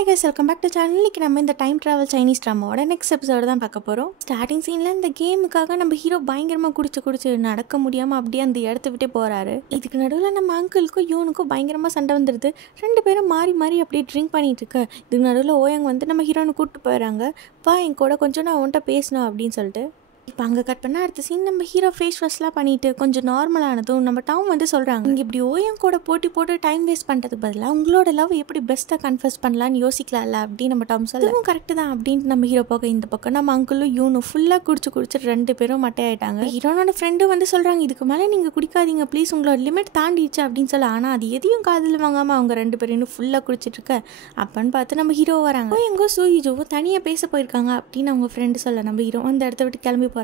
Hi guys, welcome back to channel. இன்னைக்கு நம்ம இந்த டைம் டிராவல் சைனீஸ் ட்ராமாவோட நெக்ஸ்ட் எபிசோட் தான் பார்க்க போகிறோம். ஸ்டார்டிங் சீனில் இந்த கேமுக்காக நம்ம ஹீரோ பயங்கரமாக குடிச்சு நடக்க முடியாமல் அப்படியே அந்த இடத்த விட்டே போகிறாரு. இதுக்கு நடுவில் நம்ம அங்கிளுக்கும் யூனுக்கும் பயங்கரமாக சண்டை வந்துடுது. ரெண்டு பேரும் மாறி மாறி அப்படியே ட்ரிங்க் பண்ணிட்டு இருக்க. இதுக்கு நடுவில் ஓயாங் வந்து நம்ம ஹீரோனை கூப்பிட்டு போயிடறாங்க. வா என் கூட கொஞ்சம் நான் உன்ட்ட பேசணும் அப்படின்னு சொல்லிட்டு. இப்போ அங்கே கட் பண்ணால் அடுத்த சீன் நம்ம ஹீரோ ஃபேஸ் வாஷ்லாம் பண்ணிட்டு கொஞ்சம் நார்மலானதும் நம்ம டாம் வந்து சொல்கிறாங்க, இங்கே இப்படி ஓயம் கூட போட்டி போட்டு டைம் வேஸ்ட் பண்ணுறதுக்கு பதிலாக உங்களோட லவ் எப்படி பெஸ்ட்டாக கன்ஃபர்ஸ் பண்ணலான்னு யோசிக்கலாம்ல அப்படின்னு நம்ம டாம் சொல்லுவோம். கரெக்டு தான் அப்படின்ட்டு நம்ம ஹீரோ போக இந்த பக்கம் நம்ம அங்கிளும் யூனும் ஃபுல்லாக குடிச்சு ரெண்டு பேரும் மட்டையாயிட்டாங்க. ஹீரோனோட ஃப்ரெண்டும் வந்து சொல்கிறாங்க, இதுக்கு மேலே நீங்கள் குடிக்காதீங்க ப்ளீஸ், உங்களோட லிமிட் தாண்டிடுச்சு அப்படின்னு சொல்ல. ஆனால் அது எதையும் காதில் வாங்காமல் அவங்க ரெண்டு பேரும் இன்னும் ஃபுல்லாக குடிச்சிட்டு இருக்க. அப்பன்னு பார்த்து நம்ம ஹீரோ வராங்க. எங்கோ சூயிஜோவும் தனியாக பேச போயிருக்காங்க அப்படின்னு அவங்க ஃப்ரெண்டு சொல்ல. நம்ம ஹீரோ அந்த இடத்த விட்டு கிளம்பி போகிறாங்க.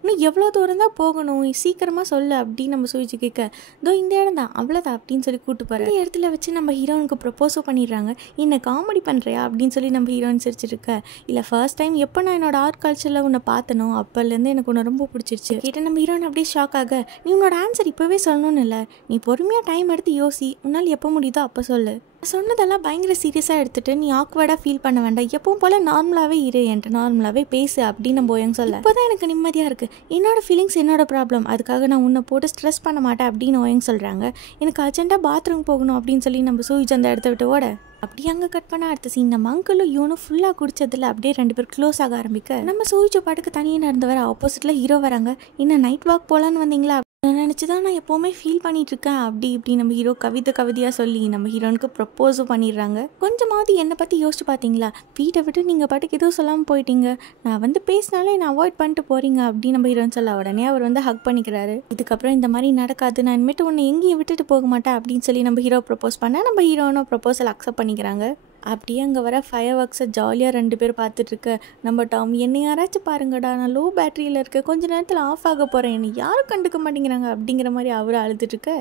இன்னும் எவ்வளோ தூரம் தான் போகணும், சீக்கிரமாக சொல்லு அப்படின்னு நம்ம சூழ்ச்சி கேட்க, இதோ இந்த இடம் தான் அவ்வளோதான் அப்படின்னு சொல்லி கூப்பிட்டு போகிறேன். இந்த இடத்துல வச்சு நம்ம ஹீரோனுக்கு ப்ரப்போஸும் பண்ணிடுறாங்க. என்ன காமெடி பண்ணுறியா அப்படின்னு சொல்லி நம்ம ஹீரோயின் சிரிச்சிருக்க. இல்லை ஃபர்ஸ்ட் டைம் எப்போ நான் என்னோட ஆர்ட் கல்ச்சரில் உன்னை பார்த்தனோ அப்போலேருந்து எனக்கு உன்னை ரொம்ப பிடிச்சிருச்சு கேட்ட நம்ம ஹீரோயின் அப்படியே ஷாக் ஆக, நீ உன்னோட ஆன்சர் இப்போவே சொல்லணும்னு இல்லை, நீ பொறுமையாக டைம் எடுத்து யோசி, உன்னால் எப்போ முடியுதோ அப்போ சொல்லு. சொன்னதெல்லாம் பயங்கர சீரியஸாக எடுத்துகிட்டு நீ ஆக்வர்டாக ஃபீல் பண்ண வேண்டாம், எப்பவும் போல் நார்மலாகவே இரு, என்கிட்ட நார்மலாகவே பேசு அப்படின்னு நம்ம ஓயங் சொல்ல. இப்போ தான் எனக்கு நிம்மதியாக இருக்குது, என்னோடய ஃபீலிங்ஸ் என்னோட ப்ராப்ளம், அதுக்காக நான் உன்னை போட்டு ஸ்ட்ரெஸ் பண்ண மாட்டேன் அப்படின்னு ஓயங் சொல்கிறாங்க. எனக்கு அர்ஜென்ட்டாக பாத்ரூம் போகணும் அப்படின்னு சொல்லி நம்ம சூயிச்சு அந்த இடத்த விட்டு ஓட. அப்படி அங்கே கட் பண்ண அடுத்த சீன் நம்ம அங்கிளும் யூனும் ஃபுல்லாக குடிச்சதில் அப்படியே ரெண்டு பேர் க்ளோஸ் ஆக ஆரம்பிக்க. நம்ம சூயிச்ச பாட்டுக்கு தனியாக நடந்தவர ஆப்போசிட்டில் ஹீரோ வராங்க. இன்னும் நைட் வாக் போகலான்னு வந்தீங்களா நினச்சி தான் நான் எப்போவுமே ஃபீல் பண்ணிட்டு இருக்கேன் அப்படி இப்படி நம்ம ஹீரோ கவிதையாக சொல்லி நம்ம ஹீரோனுக்கு ப்ரப்போஸும் பண்ணிடுறாங்க. கொஞ்சமாவது என்னை பற்றி யோசிச்சு பார்த்தீங்களா, வீட்டை விட்டு நீங்கள் பாட்டுக்கு எதுவும் சொல்லாமல் போயிட்டீங்க, நான் வந்து பேசினாலே என்னை அவாய்ட் பண்ணிட்டு போகிறீங்க அப்படின்னு நம்ம ஹீரோன்னு சொல்ல. உடனே அவர் வந்து ஹக் பண்ணிக்கிறாரு. இதுக்கப்புறம் இந்த மாதிரி நடக்காது, நான் இனிமேட்டு உன்னை எங்கேயும் விட்டுட்டு போக மாட்டேன் அப்படின்னு சொல்லி நம்ம ஹீரோ ப்ரப்போஸ் பண்ண நம்ம ஹீரோனும் ப்ரப்போசல் அக்செப்ட் பண்ணிக்கிறாங்க. அப்படியே அங்கே வர ஃபயர் ஒர்க்ஸை ஜாலியாக ரெண்டு பேர் பார்த்துட்ருக்க. நம்ம டாம், என்னை யாராச்சும் பாருங்கடா, நான் லோ பேட்டரியில் இருக்க, கொஞ்சம் நேரத்தில் ஆஃப் ஆக போகிறேன், என்னை யாரும் கண்டுக்க மாட்டேங்கிறாங்க அப்படிங்கிற மாதிரி அவர் அழுதுட்டுருக்க.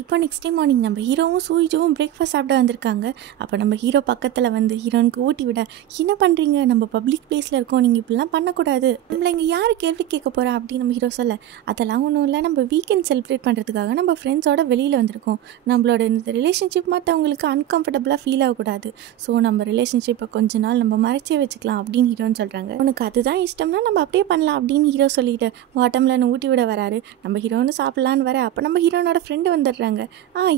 இப்போ நெக்ஸ்ட் டே மார்னிங் நம்ம ஹீரோவும் சூயிஜுவும் பிரேக்ஃபாஸ்ட் சாப்பிட வந்திருக்காங்க. அப்போ நம்ம ஹீரோ பக்கத்தில் வந்து ஹீரோனுக்கு ஊட்டி விட, என்ன பண்ணுறீங்க, நம்ம பப்ளிக் பிளேஸில் இருக்கோம், நீங்கள் இப்படிலாம் பண்ணக்கூடாது, நம்மளை இங்கே யார் கேள்வி கேட்க போகிறா அப்படின்னு நம்ம ஹீரோ சொல்ல. அதெல்லாம் ஒன்றும் இல்லை, நம்ம வீக்கெண்ட் செலிப்ரேட் பண்ணுறதுக்காக நம்ம ஃப்ரெண்ட்ஸோட வெளியில் வந்திருக்கோம், நம்மளோட இந்த ரிலேஷன்ஷிப் மற்றவங்களுக்கு அன்கம்ஃபர்டபுளாக ஃபீல் ஆகக்கூடாது, ஸோ நம்ம ரிலேஷன்ஷிப்பை கொஞ்ச நாள் நம்ம மறைச்சே வச்சுக்கலாம் அப்படின்னு ஹீரோன்னு சொல்கிறாங்க. உனக்கு அதுதான் இஷ்டம்னா நம்ம அப்படியே பண்ணலாம் அப்படின்னு ஹீரோ சொல்லிட்டு வாட்டம்ல ஊட்டி விட வராரு. நம்ம ஹீரோன்னு சாப்பிட்லான்னு வர. அப்போ நம்ம ஹீரோனோட ஃப்ரெண்டு வந்துடுறாங்க.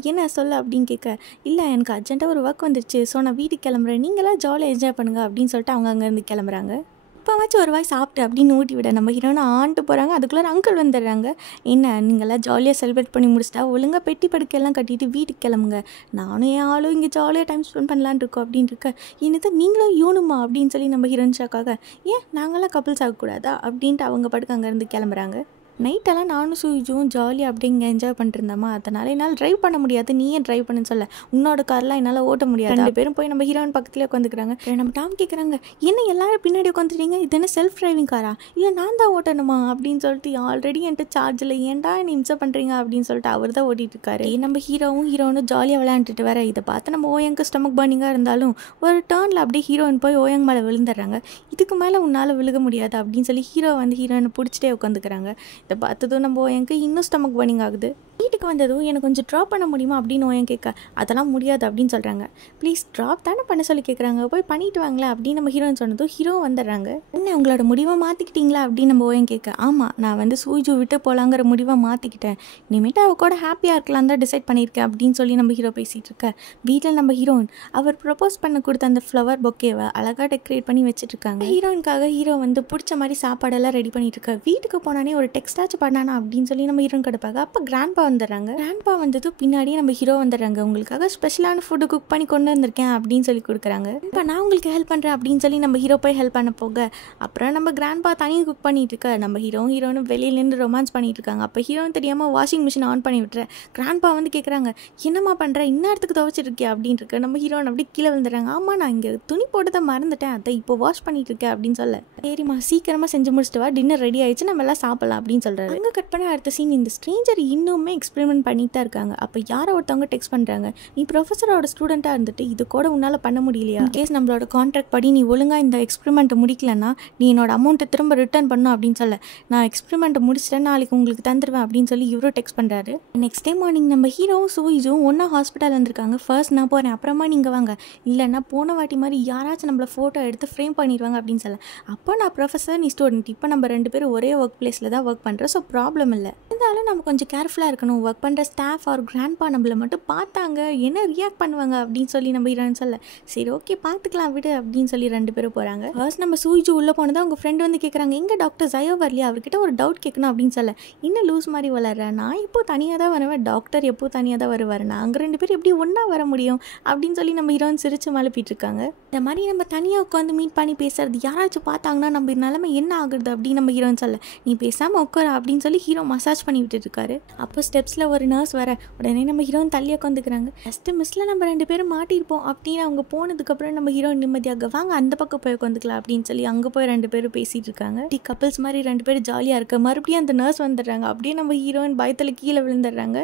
என்ன சொல்ல அப்படின்னு கேட்க, இல்லை எனக்கு அர்ஜென்ட்டாக ஒரு ஒர்க் வந்துருச்சு, ஸோ நான் வீட்டுக்கு கிளம்புறேன், நீங்களாம் ஜாலியாக என்ஜாய் பண்ணுங்க அப்படின்னு சொல்லிட்டு அவங்க அங்கேருந்து கிளம்புறாங்க. இப்போவாச்சும் ஒரு வாய் சாப்பிட்டு அப்படின்னு ஊட்டி விட நம்ம ஹீரோனை ஆண்டு போகிறாங்க. அதுக்குள்ளே அங்கிள் வந்துடுறாங்க. என்ன நீங்களாம் ஜாலியாக செலிப்ரேட் பண்ணி முடிச்சிட்டா ஒழுங்காக பெட்டி படுக்கையெல்லாம் கட்டிட்டு வீட்டுக்கு கிளம்புங்க, நானும் என் ஆளும் இங்கே ஜாலியாக டைம் ஸ்பெண்ட் பண்ணலான்னு இருக்கோம் அப்படின்னு இருக்க. என்னது நீங்களும் யூனுமா அப்படின்னு சொல்லி நம்ம ஹீரோயின் ஷாக்காக, ஏன் நாங்களாம் கப்புள்ஸ் ஆகக்கூடாதா அப்படின்ட்டு அவங்க படுக்க அங்கேருந்து கிளம்புறாங்க. நைட்டெல்லாம் நானும் சூயிஜும் ஜாலியாக அப்படி இங்கே என்ஜாய் பண்ணிருந்தோமா, அதனால் என்னால் ட்ரைவ் பண்ண முடியாது, நீயே ட்ரைவ் பண்ணுன்னு சொல்ல. உன்னோட கார்லாம் என்னால் ஓட்ட முடியாது. ரெண்டு பேரும் போய் நம்ம ஹீரோயின் பக்கத்துலேயே உட்காந்துக்கிறாங்க. நம்ம டாம் கேட்குறாங்க, என்ன எல்லாரும் பின்னாடி உட்காந்துட்டீங்க, இது என்ன செல்ஃப் டிரைவிங் காரா, இல்லை நான் தான் ஓட்டணுமா அப்படின்னு சொல்லிட்டு. ஆல்ரெடி என்கிட்ட சார்ஜில், ஏன்டா என்னை இம்சை பண்ணுறீங்க அப்படின்னு சொல்லிட்டு அவர் தான் ஓட்டிகிட்டு இருக்காரு. நம்ம ஹீரோவும் ஜாலியாக விளையாண்டுட்டு வர. இதை பார்த்து நம்ம ஓயங்க்கு ஸ்டமக் பர்னிங்காக இருந்தாலும் ஒரு டேர்னில் அப்படியே ஹீரோயின் போய் ஓயங் மேலே விழுந்துடுறாங்க. இதுக்கு மேலே உன்னால் விழுக முடியாது அப்படின்னு சொல்லி ஹீரோ வந்து ஹீரோயினை பிடிச்சிட்டே உட்காந்துக்கிறாங்க. இதை பார்த்ததும் நம்ம ஓயங்க்கு இன்னும் ஸ்டமக் பர்னிங் ஆகுது. வீட்டுக்கு வந்ததும் எனக்கு கொஞ்சம் ட்ராப் பண்ண முடியுமா அப்படின்னு ஓயங் கேட்க, அதெல்லாம் முடியாது அப்படின்னு சொல்கிறாங்க. ப்ளீஸ் ட்ராப் தானே பண்ண சொல்லி கேட்குறாங்க, போய் பண்ணிட்டு வாங்களேன் அப்படின்னு நம்ம ஹீரோயின் சொன்னதும் ஹீரோ வந்துடுறாங்க. என்ன உங்களோட முடிவை மாற்றிக்கிட்டீங்களா அப்படின்னு நம்ம ஓயங் கேட்க, ஆமாம் நான் வந்து சூயிஜு விட்டு போகலாங்கிற முடிவை மாற்றிக்கிட்டேன், இனிமேட்டு அவ கூட ஹாப்பியாக இருக்கலாம் தான் டிசைட் பண்ணியிருக்கேன் அப்படின்னு சொல்லி நம்ம ஹீரோ பேசிகிட்டு இருக்க. வீட்டில் நம்ம ஹீரோயின் அவர் ப்ரப்போஸ் பண்ண கொடுத்த அந்த ஃப்ளவர் பொக்கேவை அழகாக டெக்கரேட் பண்ணி வச்சுட்ருக்காங்க. ஹீரோயின்காக ஹீரோ வந்து பிடிச்ச மாதிரி சாப்பாடெல்லாம் ரெடி பண்ணிட்டு இருக்க. வீட்டுக்கு போனானே ஒரு டெக்ஸ்டாச்சும் பண்ணானா அப்படின்னு சொல்லி நம்ம ஹீரோயின் கிடப்பாங்க. அப்போ கிராண்ட்பா வந்துடுறாங்க. கிராண்ட்பா வந்ததும் பின்னாடியே நம்ம ஹீரோ வந்துடுறாங்க. உங்களுக்காக ஸ்பெஷலான ஃபுட்டு குக் பண்ணி கொண்டு வந்திருக்கேன் அப்படின்னு சொல்லி கொடுக்குறாங்க. இப்போ நான் உங்களுக்கு ஹெல்ப் பண்ணுறேன் அப்படின்னு சொல்லி நம்ம ஹீரோ போய் ஹெல்ப் பண்ண போக, அப்புறம் நம்ம கிராண்ட்பா தனியாக குக் பண்ணிட்டு இருக்க. நம்ம ஹீரோனும் வெளியிலேருந்து ரொமான்ஸ் பண்ணிட்டு இருக்காங்க. அப்போ ஹீரோன்னு தெரியாமல் வாஷிங் மிஷின் ஆன் பண்ணி விட்டுறேன். கிராண்ட்பா வந்து கேட்குறாங்க, என்னம்மா பண்ணுற, இந்நேரத்துக்கு துவைச்சிட்டு இருக்கே அப்படின்னு இருக்கு. நம்ம ஹீரோன் அப்படி கீழே வந்துடுறாங்க. ஆமாம் நான் இங்கே துணி போட்டு தான் மறந்துட்டேன், அதை இப்போ வாஷ் பண்ணிட்டு இருக்கேன் அப்படின்னு சொல்ல. சரிம்மா சீக்கிரமாக செஞ்சு முடிச்சுட்டு வா, டின்னர் ரெடி ஆயிடுச்சு, நம்ம எல்லாம் சாப்பிடலாம் அப்படின்னு சொல்கிறாரு. அங்கே கட் பண்ண அடுத்த சீன் இந்த ஸ்ட்ரேஞ்சர் இன்னுமே எக்ஸ்பெரிமெண்ட் பண்ணிட்டு தான் இருக்காங்க. அப்போ யாரோ ஒருத்தவங்க டெக்ஸ்ட் பண்ணுறாங்க, நீ ப்ரொஃபஸரோட ஸ்டூடெண்ட்டாக இருந்துட்டு இது கூட உன்னால் பண்ண முடியலையா? கேஸ் நம்மளோட கான்ட்ராக்ட் படி நீ ஒழுங்காக இந்த எக்ஸ்பெரிமெண்ட்டை முடிக்கலன்னா நீ என்னோட அமௌண்ட்டை திரும்ப ரிட்டர்ன் பண்ணும் அப்படின்னு சொல்ல, நான் எக்ஸ்பெரிமெண்ட்டை முடிச்சிட்டேன் நாளைக்கு உங்களுக்கு தந்துடுவேன் அப்படின்னு சொல்லி இவரும் டெக்ஸ்ட் பண்ணுறாரு. நெக்ஸ்ட் டே மார்னிங் நம்ம ஹீரோவும் சூயிஜும் ஒன்றா ஹாஸ்பிட்டல் வந்திருக்காங்க. ஃபர்ஸ்ட் நான் போகிறேன், அப்புறமா நீங்கள் வாங்க, இல்லைன்னா போன வாட்டி மாதிரி யாராச்சும் நம்மளை ஃபோட்டோ எடுத்து ஃப்ரேம் பண்ணிடுவாங்க அப்படின்னு சொல்ல, அப்போ நான் ப்ரொஃபஸர் நீ ஸ்டூடெண்ட், இப்போ நம்ம 2 பேரும் ஒரே ஒர்க் பிளேஸில் தான் ஒர்க் பண்ணுறோம், ஸோ ப்ராப்ளம் இல்லை. இருந்தாலும் நம்ம கொஞ்சம் கேர்ஃபுல்லாக இருக்கணும். ஒர்க் பண்ணுற ஸ்டாஃப் ஆர் கிராண்ட்பா நம்மளை மட்டும் பார்த்தாங்க என்ன ரியாக்ட் பண்ணுவாங்க அப்படின்னு சொல்லி நம்ம ஹீரோன்னு சொல்ல, சரி ஓகே பார்த்துக்கலாம் விடு அப்படின்னு சொல்லி 2 பேரும் போகிறாங்க. ஃபர்ஸ்ட் நம்ம சூயிஜு உள்ளே போனதான் அவங்க ஃப்ரெண்ட் வந்து கேட்குறாங்க, எங்கே டாக்டர் ஜயோ வரலையா, அவர்கிட்ட ஒரு டவுட் கேட்கணும் அப்படின்னு சொல்ல, இன்னும் லூஸ் மாதிரி வளர்றேன், நான் இப்போ தனியாக தான் வருவேன், டாக்டர் எப்போ தனியாக தான் வருவார், நாங்கள் 2 பேரும் எப்படி ஒன்றா வர முடியும் அப்படின்னு சொல்லி நம்ம ஹீரோயின் சிரிச்சு மழுப்பிட்டு இருக்காங்க. இந்த மாதிரி நம்ம தனியாக உட்காந்து மீட் பண்ணி பேசுறது யாராச்சும் பார்த்தாங்கன்னா நம்ம நிலைமை என்ன ஆகுறது அப்படின்னு நம்ம ஹீரோன்னு சொல்ல, நீ பேசாமல் உட்கார அப்படின்னு சொல்லி ஹீரோ மசாஜ் பண்ணி விட்டுட்டு இருக்காரு. அப்போ ஸ்டெப்ஸில் ஒரு நர்ஸ் வர உடனே நம்ம ஹீரோயின் தள்ளி உட்காந்துக்கிறாங்க. ஃபஸ்ட்டு மிஸ்ஸில் நம்ம 2 பேரும் மாட்டியிருப்போம் அப்படின்னு அவங்க போனதுக்கப்புறம் நம்ம ஹீரோயின் நிம்மதியாக வாங்க அந்த பக்கம் போய் உட்காந்துக்கலாம் அப்படின்னு சொல்லி அங்கே போய் 2 பேரும் பேசிகிட்டு இருக்காங்க. கப்பிள்ஸ் மாதிரி 2 பேரும் ஜாலியாக இருக்க மறுபடியும் அந்த நர்ஸ் வந்துடுறாங்க. அப்படியே நம்ம ஹீரோயின் பயத்தில் கீழே விழுந்துடுறாங்க.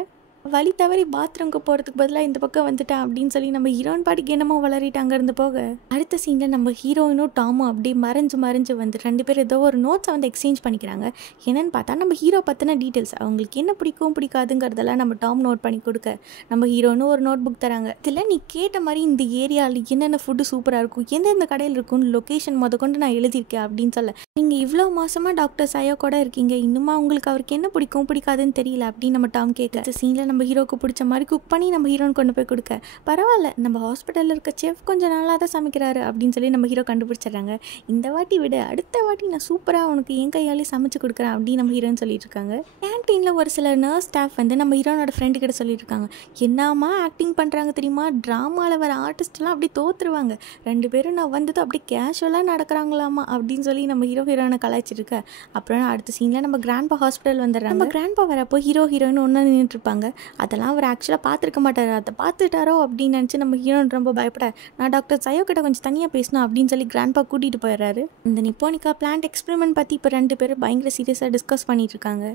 வழி தவறி பாத்ரூம்க்கு போகிறதுக்கு பதிலாக இந்த பக்கம் வந்துட்டான் அப்படின்னு சொல்லி நம்ம ஹீரோயின் பாட்டுக்கு என்னமோ வளரிட்டு அங்கேருந்து போக, அடுத்த சீனில் நம்ம ஹீரோயினும் டாமும் அப்படியே மறைஞ்சு வந்து 2 பேர் ஏதோ ஒரு நோட்ஸை வந்து எக்ஸ்சேஞ்ச் பண்ணிக்கிறாங்க. என்னென்னு பார்த்தா நம்ம ஹீரோ பற்றின டீட்டெயில்ஸ், அவங்களுக்கு என்ன பிடிக்காதுங்கிறதெல்லாம் நம்ம டாம் நோட் பண்ணி கொடுக்க, நம்ம ஹீரோன்னு ஒரு நோட் புக் தராங்க. இதில் நீ கேட்ட மாதிரி இந்த ஏரியாவில் என்னென்ன ஃபுட்டு சூப்பராக இருக்கும், எந்தெந்த கடையில் இருக்கும்னு லொக்கேஷன் கொண்டு நான் எழுதியிருக்கேன் அப்படின்னு சொல்ல, நீங்கள் இவ்வளோ மாதமாக டாக்டர் சயோ கூட இருக்கீங்க, இன்னுமா உங்களுக்கு அவருக்கு என்ன பிடிக்காதுன்னு தெரியல அப்படின்னு நம்ம டாம் கேட்க, இந்த சீனில் நம்ம ஹீரோக்கு பிடிச்ச மாதிரி குக் பண்ணி நம்ம ஹீரோன்னு கொண்டு போய் கொடுக்க, பரவாயில்ல நம்ம ஹாஸ்பிட்டலில் இருக்க செஃப் கொஞ்சம் நல்லா தான் சமைக்கிறாரு அப்படின்னு சொல்லி நம்ம ஹீரோ கண்டுபிடிச்சிடுறாங்க. இந்த வாட்டி விட அடுத்த வாட்டி நான் சூப்பராக உனக்கு என் கையாலே சமைச்சு கொடுக்குறேன் அப்படின்னு நம்ம ஹீரோன்னு சொல்லிட்டு இருக்காங்க. கேன்டீனில் ஒரு சில நர்ஸ் ஸ்டாஃப் வந்து நம்ம ஹீரோனோட ஃப்ரெண்டு கிட்ட சொல்லிட்டு இருக்காங்க, என்னமா ஆக்டிங் பண்ணுறாங்க தெரியுமா, ட்ராமாவில் வர ஆர்டிஸ்ட்லாம் அப்படி தோற்றுருவாங்க, 2 பேரும் நான் வந்தது அப்படி கேஷுவலாக நடக்கிறாங்களாமா அப்படின்னு சொல்லி நம்ம ஹீரோனை கலாய்ச்சிருக்க. அப்புறம் அடுத்த சீனில் நம்ம கிராண்ட்பா ஹாஸ்பிட்டல் வந்துடுறாங்க. நம்ம கிராண்ட்பா வரப்போ ஹீரோயின் ஒன்றா நின்றுட்டு இருப்பாங்க. அதெல்லாம் அவர் ஆக்சுவலாக பார்த்துருக்க மாட்டார், அதை பார்த்துட்டாரோ அப்படின்னு நினச்சி நம்ம ஹீரோயின் ரொம்ப பயப்பட, நான் டாக்டர் சயோ கிட்ட கொஞ்சம் தனியாக பேசணும் அப்படின்னு சொல்லி கிராண்ட்பா கூட்டிகிட்டு போயிடுறாரு. இந்த நிப்போனிக்கா பிளான்ட் எக்ஸ்பெரிமெண்ட் பற்றி இப்போ 2 பேரும் பயங்கர சீரியஸாக டிஸ்கஸ் பண்ணிட்டு இருக்காங்க.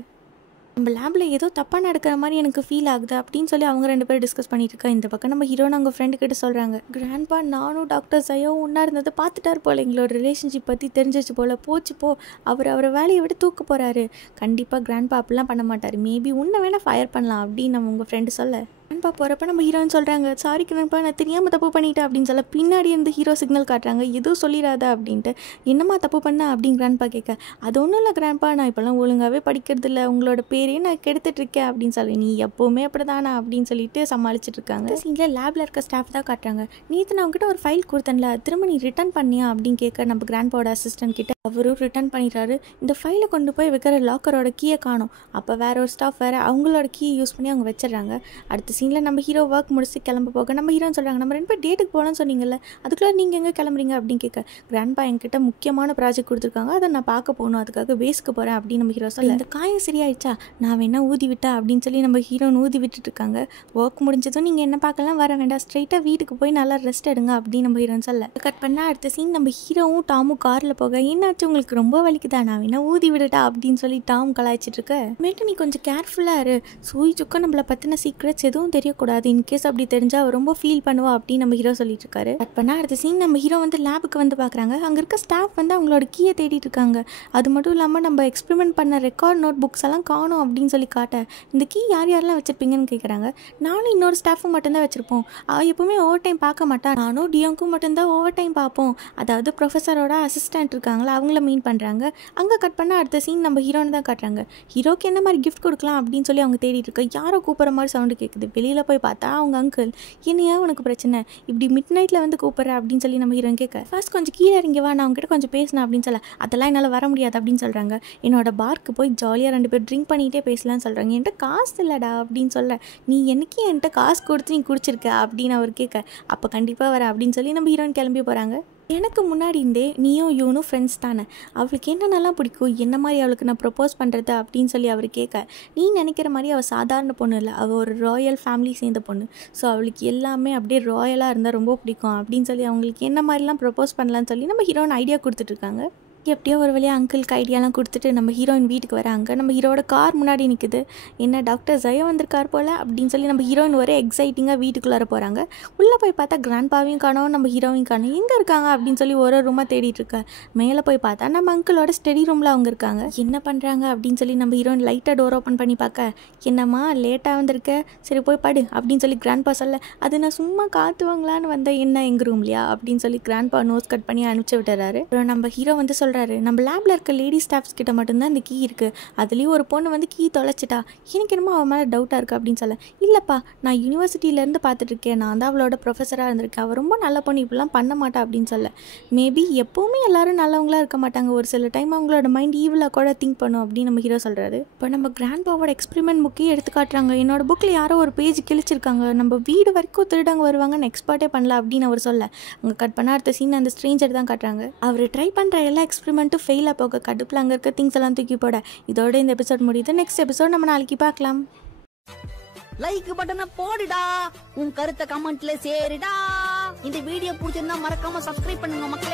நம்ம லேபில் ஏதோ தப்பாக நடக்கிற மாதிரி எனக்கு ஃபீல் ஆகுது அப்படின்னு சொல்லி அவங்க 2 பேரும் டிஸ்கஸ் பண்ணிட்டு இருக்கா. இந்த பக்கம் நம்ம ஹீரோன்னு அவங்க ஃப்ரெண்டு கிட்ட சொல்கிறாங்க, கிராண்ட்பா நானும் டாக்டர் சயோ ஒன்றா இருந்ததை பார்த்துட்டார் போல், எங்களோட ரிலேஷன்ஷிப் பற்றி தெரிஞ்சிச்சு போல், போச்சு போ, அவரை வேலையை விட்டு தூக்க போகிறாரு, கண்டிப்பாக கிராண்ட்பா அப்படிலாம் பண்ண மாட்டார், மேபி உன்னை வேணால் ஃபயர் பண்ணலாம் அப்படின்னு நம்ம உங்கள் ஃப்ரெண்டு சொல்ல, கிராண்ட்பா போகிறப்ப நம்ம ஹீரோன்னு சொல்கிறாங்க, சாரி கிராண்ட்பா நான் தெரியாமல் தப்பு பண்ணிட்டேன் அப்படின்னு சொல்ல, பின்னாடி இருந்து ஹீரோ சிக்னல் காட்டுறாங்க எதுவும் சொல்லிடாத அப்படின்ட்டு. என்னம்மா தப்பு பண்ண அப்படின்னு கிராண்ட்பா கேட்க, அது ஒன்றும் இல்லை கிராண்ட்பா, நான் இப்போலாம் ஒழுங்காகவே படிக்கிறது இல்லை, உங்களோட பேரே நான் கெடுத்துட்டு இருக்கேன் அப்படின்னு சொல்லி, நீ எப்போவுமே அப்படி தானா அப்படின்னு சொல்லிட்டு சமாளிச்சுட்டு இருக்காங்க. சீனில் லேபில் இருக்க ஸ்டாஃப் தான் காட்டுறாங்க, நேற்று நான் அவங்ககிட்ட ஒரு ஃபைல் கொடுத்தேன்ல திரும்ப நீ ரிட்டர்ன் பண்ணியா அப்படின்னு கேட்க, நம்ம கிராண்ட்பாவோட அசிஸ்டன்ட் கிட்ட அவரும் ரிட்டர்ன் பண்ணிடுறாரு. இந்த ஃபைலை கொண்டு போய் வைக்கிற லாக்கரோட கீயை காணும். அப்போ வேற ஒரு ஸ்டாஃப் வேறு அவங்களோட கீயை யூஸ் பண்ணி அவங்க வச்சிடறாங்க. அடுத்த சீனில் நம்ம ஹீரோ ஒர்க் முடிச்சு கிளம்ப போக, நம்ம ஹீரோன்னு சொல்கிறாங்க, நம்ம 2 பேர் டேட்டுக்கு போகலான்னு சொன்னீங்கல்ல, அதுக்குள்ளே நீங்கள் எங்கே கிளம்புறீங்க அப்படின்னு கேட்க, கிராண்ட்பா என்கிட்ட முக்கியமான ப்ராஜெக்ட் கொடுத்துருக்காங்க, அதை நான் பார்க்க போகணும், அதுக்காக வேஸ்க்கு போகிறேன் அப்படின்னு நம்ம ஹீரோ சொல்ல, இந்த காயம் சரியாயிடுச்சா, நான் வேணா ஊதி விட்டா அப்படின்னு சொல்லி நம்ம ஹீரோன்னு ஊதி விட்டுட்டு இருக்காங்க. ஒர்க் முடிஞ்சதும் நீங்கள் என்ன பார்க்கலாம் வர வேண்டாம், ஸ்ட்ரைட்டாக வீட்டுக்கு போய் நல்லா ரெஸ்ட் எடுங்க அப்படின்னு நம்ம ஹீரோன்னு சொல்ல, கட் பண்ணால் அடுத்த சீன் நம்ம ஹீரோவும் டாமும் காரில் போக, என்னாச்சு உங்களுக்கு ரொம்ப வலிக்குதா, நான் வேணா ஊதி விடட்டா அப்படின்னு சொல்லி டாம் கலாய்ச்சிட்டு இருக்க, மேட்டு நீ கொஞ்சம் கேர்ஃபுல்லாக இரு, சூயிஜுக்கும் நம்மளை பற்றின சீக்ரெட்ஸ் எதுவும் தெரியக்கூடாது, இன்கேஸ் அப்படி தெரிஞ்சால் அவள் ரொம்ப ஃபீல் பண்ணுவா அப்படின்னு நம்ம ஹீரோ சொல்லிட்டு இருக்காரு. கட் பண்ணால் அடுத்த சீன் நம்ம ஹீரோ வந்து லேபுக்கு வந்து பார்க்குறாங்க. அங்கே இருக்க ஸ்டாஃப் வந்து அவங்களோட கீயை தேடிட்டு இருக்காங்க. அது மட்டும் இல்லாமல் நம்ம எக்ஸ்பெரிமெண்ட் பண்ண ரெக்கார்ட் நோட் புக்ஸ் எல்லாம் காணும் அப்படின்னு சொல்லி காட்ட, இந்த கீ யாரெல்லாம் வச்சுருப்பீங்கன்னு கேட்குறாங்க. நானும் இன்னொரு ஸ்டாஃபும் மட்டும்தான் வச்சுருப்போம், அவள் எப்போவுமே ஓவர் டைம் பார்க்க மாட்டான், நானும் டியோங்கும் மட்டும்தான் ஓவர் டைம் பார்ப்போம், அதாவது ப்ரொஃபஸரோட அசிஸ்டன்ட் இருக்காங்களா அவங்கள மீன் பண்ணுறாங்க. அங்கே கட் பண்ணால் அடுத்த சீன் நம்ம ஹீரோன்னு தான் காட்டுறாங்க. ஹீரோக்கு என்ன மாதிரி கிஃப்ட் கொடுக்கலாம் அப்படின்னு சொல்லி அவங்க தேடிட்டு இருக்க, யாரோ கூப்பிட்ற மாதிரி சவுண்டு கேட்குது. வெளியில் போய் பார்த்தா அவங்க அங்கிள், என்னையா உனக்கு பிரச்சனை, இப்படி மிட் நைட்டில் வந்து கூப்பிட்ற அப்படின்னு சொல்லி நம்ம ஹீரோன் கேட்க, ஃபர்ஸ்ட் கொஞ்சம் கீழே இறங்கி வா, நான் அவங்ககிட்ட கொஞ்சம் பேசினேன் அப்படின்னு சொல்ல, அதெல்லாம் என்னால் வர முடியாது அப்படின்னு சொல்கிறாங்க. என்னோட பார்க்கு போய் ஜாலியாக 2 பேர் ட்ரிங்க் பண்ணிகிட்டே பேசலான்னு சொல்கிறாங்க. என்கிட்ட காசு இல்லைடா அப்படின்னு சொல்ல, நீ என்னைக்கு என்கிட்ட காசு கொடுத்து நீ குடிச்சிருக்க அப்படின்னு அவர் கேட்க, அப்போ கண்டிப்பாக வர அப்படின்னு சொல்லி நம்ம ஹீரோயின் கிளம்பி போகிறாங்க. எனக்கு முன்னாடி இருந்தே நீயும் யூனும் ஃப்ரெண்ட்ஸ் தானே, அவளுக்கு என்னென்னலாம் பிடிக்கும், என்ன மாதிரி அவளுக்கு நான் ப்ரப்போஸ் பண்ணுறது அப்படின்னு சொல்லி அவர் கேட்க, நீ நினைக்கிற மாதிரி அவள் சாதாரண பொண்ணு இல்லை, அவள் ஒரு ராயல் ஃபேமிலி சேர்ந்த பொண்ணு, ஸோ அவளுக்கு எல்லாமே அப்படியே ராயலாக இருந்தால் ரொம்ப பிடிக்கும் அப்படின்னு சொல்லி அவங்களுக்கு என்ன மாதிரிலாம் ப்ரப்போஸ் பண்ணலான்னு சொல்லி நம்ம ஹீரோயின் ஐடியா கொடுத்துட்ருக்காங்க. எப்படியோ ஒரு வழியாக அங்கிளுக்கு ஐடியாலாம் கொடுத்துட்டு நம்ம ஹீரோயின் வீட்டுக்கு வராங்க. நம்ம ஹீரோட கார் முன்னாடி நிற்குது. என்ன டாக்டர் ஜெயா வந்திருக்கார் போல் அப்படின்னு சொல்லி நம்ம ஹீரோயின் ஒரே எக்ஸைட்டிங்காக வீட்டுக்குள்ளார போகிறாங்க. உள்ளே போய் பார்த்தா கிராண்ட்பாவையும் காணோம், நம்ம ஹீரோவையும் காணோம். எங்கே இருக்காங்க அப்படின்னு சொல்லி ஒரு ரூமாக தேடிட்டு இருக்க. மேலே போய் பார்த்தா நம்ம அங்கிளோட ஸ்டடி ரூமில் அவங்க இருக்காங்க. என்ன பண்ணுறாங்க அப்படின்னு சொல்லி நம்ம ஹீரோயின் லைட்டாக டோர் ஓப்பன் பண்ணி பார்க்க, என்னம்மா லேட்டாக வந்திருக்க, சரி போய் படு அப்படின்னு சொல்லி கிராண்ட்பா சொல்ல, அது நான் சும்மா காத்துவாங்களான்னு வந்தேன், என்ன எங்கள் ரூம்லையா அப்படின்னு சொல்லி கிராண்ட்பா நோஸ் கட் பண்ணி அனுப்பிச்சு விட்டுறாரு. அப்புறம் நம்ம ஹீரோ வந்து சொல்கிறாரு, நம்ம லேபில் இருக்க லேடி ஸ்டாஃப்ஸ் கிட்ட மட்டும்தான் இந்த கீ இருக்குது, அதுலேயும் ஒரு பொண்ணு வந்து கீ தொலைச்சிட்டா, எனக்கு என்னமோ அவன் மேலே டவுட்டாக இருக்குது அப்படின்னு சொல்ல, இல்லைப்பா நான் யூனிவர்சிட்டியிலேருந்து பார்த்துட்ருக்கேன், நான் தான் அவளோட ப்ரொஃபஸராக இருந்திருக்கேன், அவள் ரொம்ப நல்ல பொண்ணு, இப்படிலாம் பண்ண மாட்டா அப்படின்னு சொல்ல, மேபி எப்போவுமே எல்லாரும் நல்லவங்களாக இருக்க மாட்டாங்க, ஒரு சில டைம் அவங்களோட மைண்ட் ஈவிலாக கூட திங்க் பண்ணும் அப்படின்னு நம்ம ஹீரோ சொல்கிறாரு. இப்போ நம்ம கிராண்ட்பாவோட எக்ஸ்பெரிமெண்ட் புக்கே எடுத்து காட்டுறாங்க. என்னோட புக்கில் யாரோ ஒரு பேஜ் கிழிச்சிருக்காங்க, நம்ம வீடு வரைக்கும் திருடங்க வருவாங்கன்னு எக்ஸ்பர்ட்டே பண்ணல அப்படின்னு அவர் சொல்ல, அங்கே கட் பண்ண அடுத்த சீன் அந்த ஸ்ட்ரேஞ்சர் தான் காட்டுறாங்க. அவர் ட்ரை பண்ணுற எல்லா எக்ஸ்பெரிமெண்ட்டும் ஃபெயிலாக போக கடுப்பில் அங்கே இருக்க திங்ஸ் எல்லாம் தூக்கி போட இதோட இந்த எபிசோட் முடியுது. நெக்ஸ்ட் எபிசோட் நம்ம நாளைக்கு பார்க்கலாம். லைக் பட்டனை போடுடா, உன் கருத்தை கமெண்ட்ல சேருடா. இந்த வீடியோ பிடிச்சிருந்தா மறக்காம சப்ஸ்கிரைப் பண்ணுங்க மக்களே.